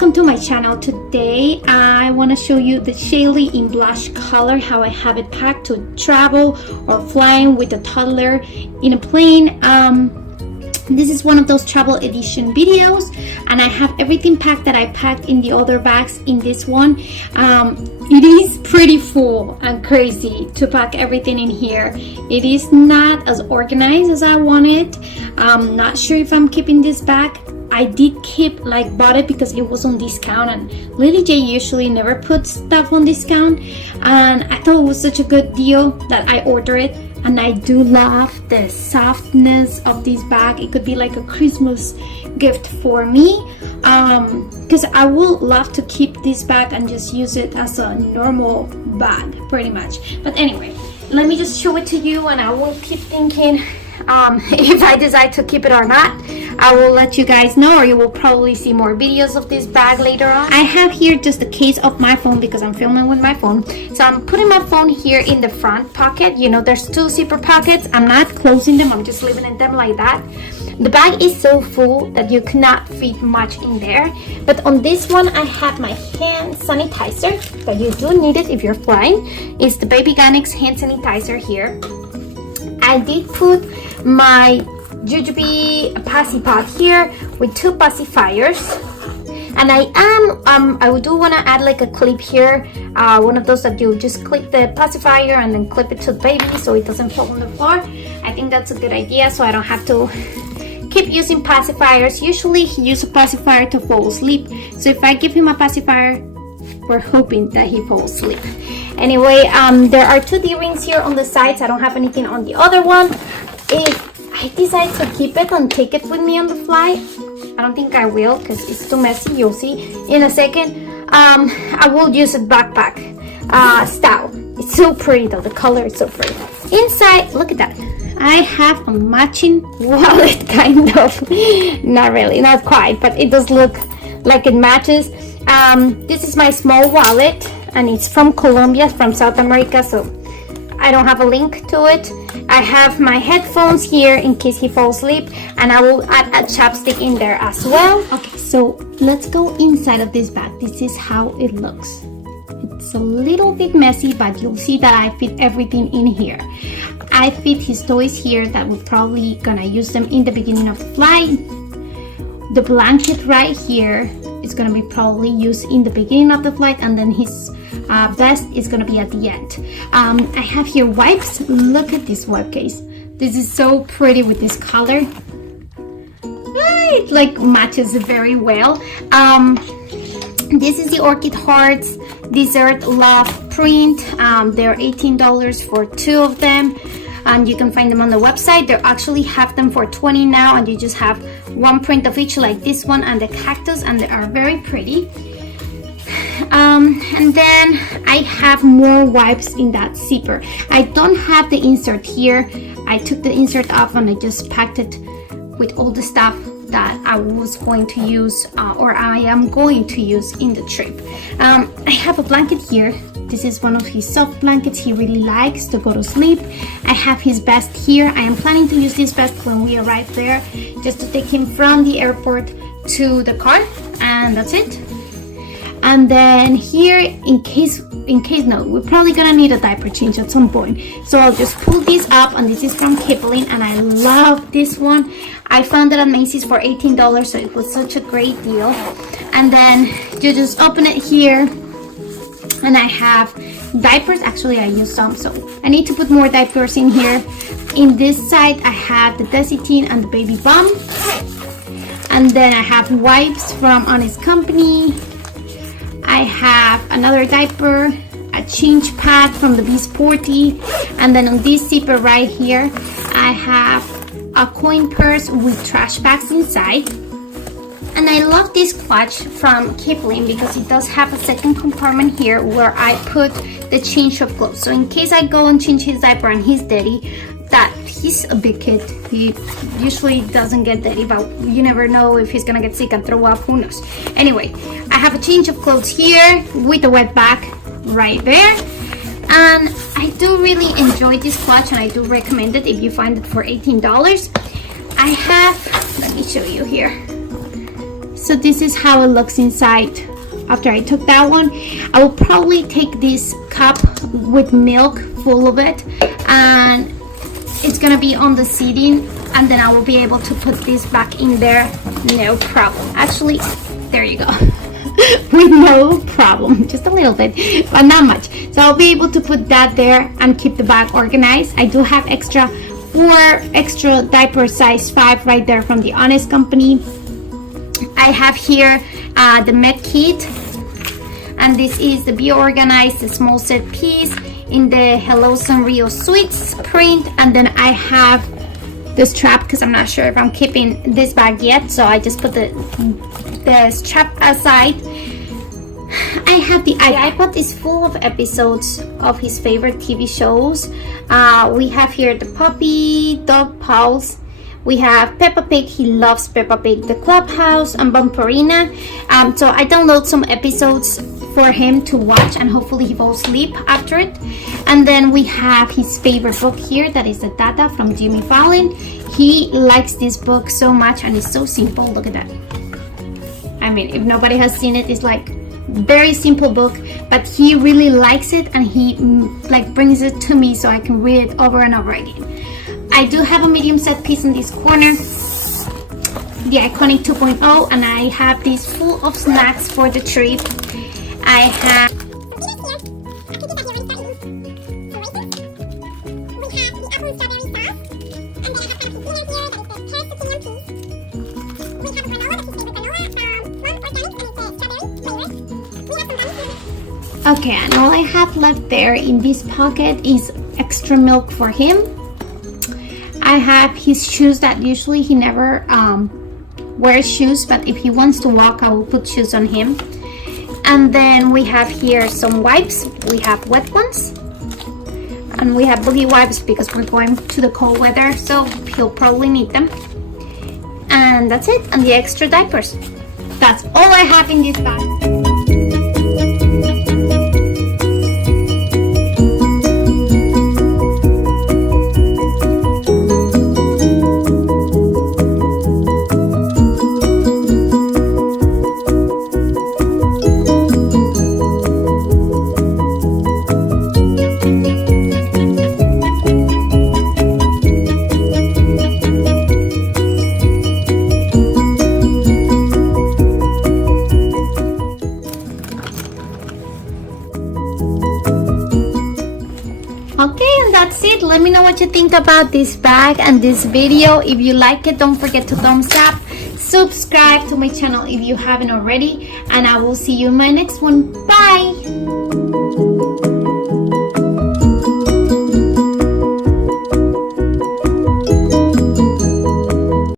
welcome to my channel. Today I want to show you the Shaylee in blush color, how I have it packed to travel or flying with a toddler in a plane. This is one of those travel edition videos, and I have everything packed that I packed in the other bags in this one. It is pretty full and crazy to pack everything in here. It is not as organized as I wanted. I'm not sure if I'm keeping this bag. I did bought it because it was on discount, and Lily J usually never puts stuff on discount, and I thought it was such a good deal that I ordered it. And I do love the softness of this bag. It could be like a Christmas gift for me, because I would love to keep this bag and just use it as a normal bag pretty much. But anyway, let me just show it to you, and I will keep thinking if I decide to keep it or not. I will let you guys know, or you will probably see more videos of this bag later on. I have here just the case of my phone because I'm filming with my phone. So I'm putting my phone here in the front pocket. You know, there's two zipper pockets. I'm not closing them. I'm just leaving them like that. The bag is so full that you cannot fit much in there. But on this one, I have my hand sanitizer that you do need it if you're flying. It's the Baby Ganix hand sanitizer here. I did put my jujube passy pot here with two pacifiers, and I do want to add like a clip here, one of those that you just clip the pacifier and then clip it to the baby so it doesn't fall on the floor. I think that's a good idea, so I don't have to keep using pacifiers. Usually he uses a pacifier to fall asleep, so if I give him a pacifier, we're hoping that he falls asleep. Anyway, there are two D-rings here on the sides. I don't have anything on the other one. If I decide to keep it and take it with me on the flight, I don't think I will because it's too messy. You'll see in a second. I will use a backpack style. It's so pretty though. The color is so pretty. Inside, look at that. I have a matching wallet, kind of. Not really, not quite, but it does look like it matches. This is my small wallet, and it's from Colombia, from South America, so I don't have a link to it. I have my headphones here in case he falls asleep, and I will add a chapstick in there as well. Okay, so let's go inside of this bag. This is how it looks. It's a little bit messy, but you'll see that I fit everything in here. I fit his toys here that we're probably gonna use them in the beginning of the flight. The blanket right here is gonna be probably used in the beginning of the flight, and then his vest is gonna be at the end. I have here wipes. Look at this wipe case. This is so pretty with this color. It like matches very well. This is the Orchid Hearts Dessert Love print. They're $18 for two of them, and you can find them on the website. They actually have them for $20 now, and you just have one print of each, like this one and the cactus, and they are very pretty. And then I have more wipes in that zipper. I don't have the insert here. I took the insert off and I just packed it with all the stuff that I was going to use or I am going to use in the trip. I have a blanket here. This is one of his soft blankets he really likes to go to sleep. I have his vest here. I am planning to use this vest when we arrive there, just to take him from the airport to the car, and that's it. And then here, in case no, we're probably gonna need a diaper change at some point, so I'll just pull this up, and this is from Kipling, and I love this one. I found it at Macy's for $18, so it was such a great deal. And then you just open it here, and I have diapers. Actually, I used some, so I need to put more diapers in here. In this side, I have the Desitin and the Baby Bum, and then I have wipes from Honest Company. I have another diaper, a change pad from the Be Sporty, and then on this zipper right here, I have a coin purse with trash bags inside. And I love this clutch from Kipling because it does have a second compartment here where I put the change of clothes. So in case I go and change his diaper and he's dirty, that he's a big kid, he usually doesn't get dirty, but you never know if he's gonna get sick and throw up, who knows. Anyway, I have a change of clothes here with a wet bag right there, and I do really enjoy this clutch, and I do recommend it if you find it for $18. I have, let me show you here, So this is how it looks inside after I took that one. I will probably take this cup with milk full of it, and it's gonna be on the seating, and then I will be able to put this back in there, no problem. Actually, there you go. With no problem, just a little bit, but not much. So I'll be able to put that there and keep the bag organized. I do have four extra diaper size 5 right there from the Honest Company. I have here the med kit, and this is the Be Organized, the small set piece in the Hello Sanrio Sweets print. And then I have the strap, because I'm not sure if I'm keeping this bag yet, so I just put the strap aside. I have the iPod is full of episodes of his favorite TV shows. We have here the Puppy Dog Pals. We have Peppa Pig, he loves Peppa Pig, The Clubhouse, and Bumperina. So I download some episodes for him to watch, and hopefully he falls asleep after it. And then we have his favorite book here, that is the Dada from Jimmy Fallon. He likes this book so much, and it's so simple. Look at that. I mean, if nobody has seen it, it's like very simple book, but he really likes it, and he like brings it to me so I can read it over and over again. I do have a medium set piece in this corner, the Iconic 2.0, and I have these full of snacks for the trip. I have okay, and all I have left there in this pocket is extra milk for him. I have his shoes that usually he never wears shoes, but if he wants to walk, I will put shoes on him. And then we have here some wipes. We have wet ones, and we have boogie wipes because we're going to the cold weather, so he'll probably need them. And that's it, and the extra diapers. That's all I have in this bag. Okay, and that's it. Let me know what you think about this bag and this video. If you like it, don't forget to thumbs up. Subscribe to my channel if you haven't already, and I will see you in my next one. Bye!